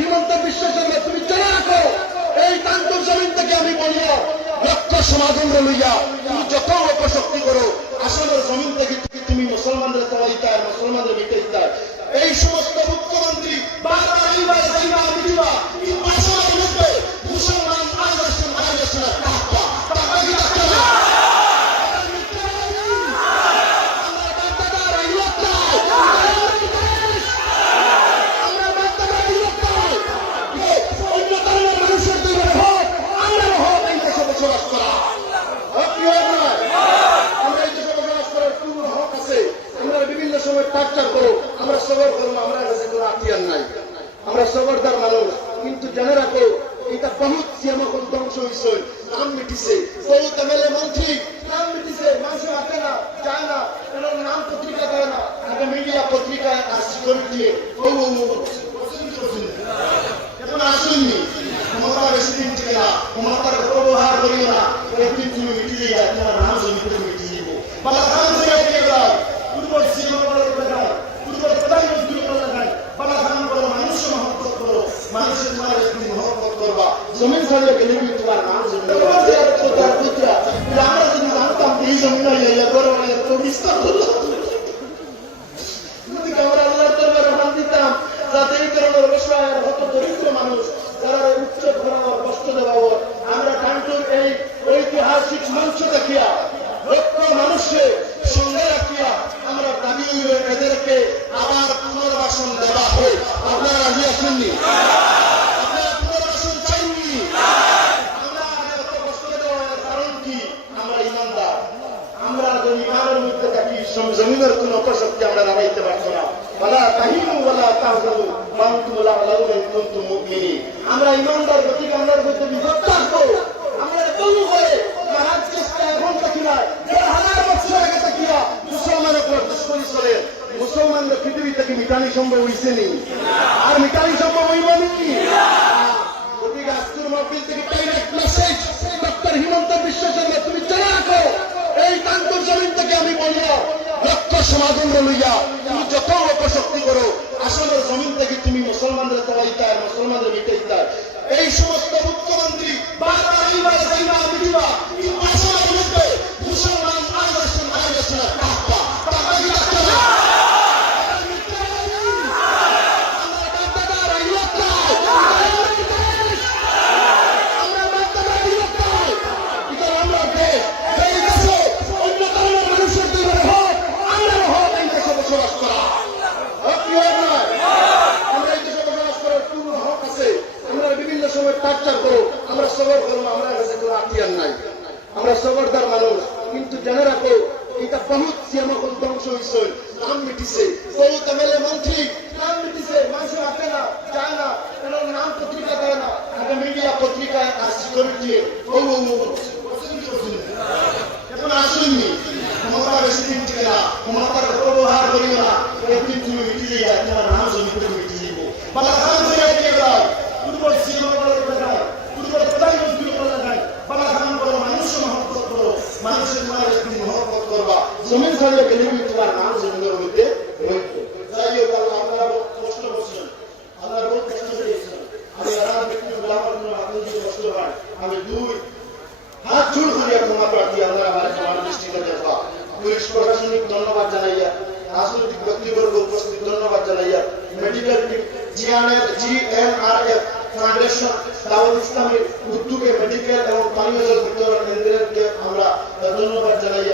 হিমন্ত বিশ্ব শর্মা তুমি জেনে রাখো, এই তান্তর জমিন থেকে আমি বলবো লক্ষ সমাগম লইয়া তুমি যত অপশক্তি করো, আসলে জমিন থেকে তুমি মুসলমানদের চালাইতে আর মুসলমানদের মিটাইতে। এই সমস্ত মুখ্যমন্ত্রী বারবার এইবার যাইবা দিবা কিন্তু আসলের মধ্যে মুসলমান আজ আসেন টাকা টাকা কি রাখতে হবে? আমরা সবর করবো, আমরা কাছে কোনো আত্মীয় নাই, আমরা সবরদার মানুষ। কিন্তু জেনে রাখো এটা বহুত সিয়ামকল ধ্বংস হয়েছে, নাম মিটিছে, বহুত এমএলএ মন্ত্রী নাম মিটিছে, মানুষ আসে না যায় না, নাম পত্রিকা দেয় না, আগে মিডিয়া পত্রিকায় আর সিকিউরিটি দিয়ে এখন আসুননি। ক্ষমতা বেশি দিন ছিল না, ক্ষমতার অপব্যবহার করিও না, একদিন তুমি মিটিয়ে যায়, তোমার নাম জমিতে মিটিয়ে দিব। বালা খান থেকে যায় পূর্ব সিয়ামকল মানুষের তোমার একদিন মহব্বত করবা, জমিন ছাড়িয়ে গেলে তোমার নাম জমি। আমরা যদি জানতাম এই জমিন বিস্তার করলাম, আমরা আল্লাহর দরবারে মান দিতাম, যাতে এই কারণে অবশ্যই হত দরিদ্র মানুষ যারা উচ্চ ধরনের কষ্ট দেওয়া, আমরা কান্টুর এই ঐতিহাসিক মঞ্চ দেখিয়া লক্ষ মানুষের সঙ্গে রাখিয়া আমরা দাবি এদেরকে আবার পুনর্বাসন দেওয়া হয়। আপনারা রাজি আসেননি? আপনারা পুনর্বাসন চাইনি? আমরা এত কষ্ট দেওয়ার কারণ কি? আমরা ইমানদার, আমরা যদি ইমানের মধ্যে থাকি জমিনের কোন অপশক্তি আমরা নামাইতে পারবো না। আমরা ইমানদার প্রতি আল্লাহর মধ্যে বিপদ থাকবো। আমরা বলবো করে এখন থাকি না, ১,৫০০ বছর আগে থাকিয়া মুসলমানের উপর দুশ্মনী চলে, মুসলমানদের পৃথিবী থেকে মিটানি সম্ভব হয়েছে নি, আর মিটানি সম্ভব হইব নি। আজকের মহফিল থেকে direct message, doctor Himanta Biswa Sarma তুমি জেনে রাখো, এই তান্তর জমিন থেকে আমি বলবো লক্ষ সমাগম লইয়া তুমি যত অপশক্তি করো, আসলে জমিন থেকে তুমি মুসলমানদের চালাইতে আর মুসলমানদের মিটাইতে। এই সমস্ত মুখ্যমন্ত্রী বারবার এইবার যাইবা দিবা কিন্তু আসলের মধ্যে মুসলমান আজ আসেন টাকা টাকা কি রাখতে হবে? আমরা সবর করবো, আমরা কাছে কোনো আত্মীয় নাই, আমরা সবরদার মানুষ। কিন্তু জেনে রাখো এটা বহুত সিয়ামকল ধ্বংস হয়েছে, নাম মিটিছে, বহুত এমএলএ মন্ত্রী নাম মিটিছে, মানুষ আসে না যায় না, নাম পত্রিকা দেয় না, আগে মিডিয়া পত্রিকায় আর সিকিউরিটি দিয়ে এখন আসুননি। ক্ষমতা বেশি দিন ছিল না, ক্ষমতার অপব্যবহার করিও না, একদিন তুমি মিটিয়ে যায়, তোমার নাম জমিতে মিটিয়ে দিব। বালা খান থেকে যায় পূর্ব সিয়ামকল মানুষের তোমার একদিন মহব্বত করবা, জমিন ছাড়িয়ে গেলে তোমার নাম জমিনের মধ্যে রইবে। যাই হোক, আল্লাহ আপনারা কষ্ট করছেন, আল্লাহ বহুত কষ্ট দিয়েছেন। আমি আরাম ব্যক্তি আমার কোনো আপনি যদি কষ্ট হয়, আমি 2 হাত জোড় করিয়া ক্ষমা প্রার্থী, আল্লাহ আমার দৃষ্টিতে দেখা। পুলিশ প্রশাসনিক ধন্যবাদ জানাইয়া, রাজনৈতিক ব্যক্তিবর্গ উপস্থিত ধন্যবাদ জানাইয়া, মেডিকেল টিম GNRF ফাউন্ডেশন দাওয়াত ইসলামের উদ্যোগে মেডিকেল এবং পানীয় জল বিতরণ কেন্দ্রকে আমরা ধন্যবাদ জানাই।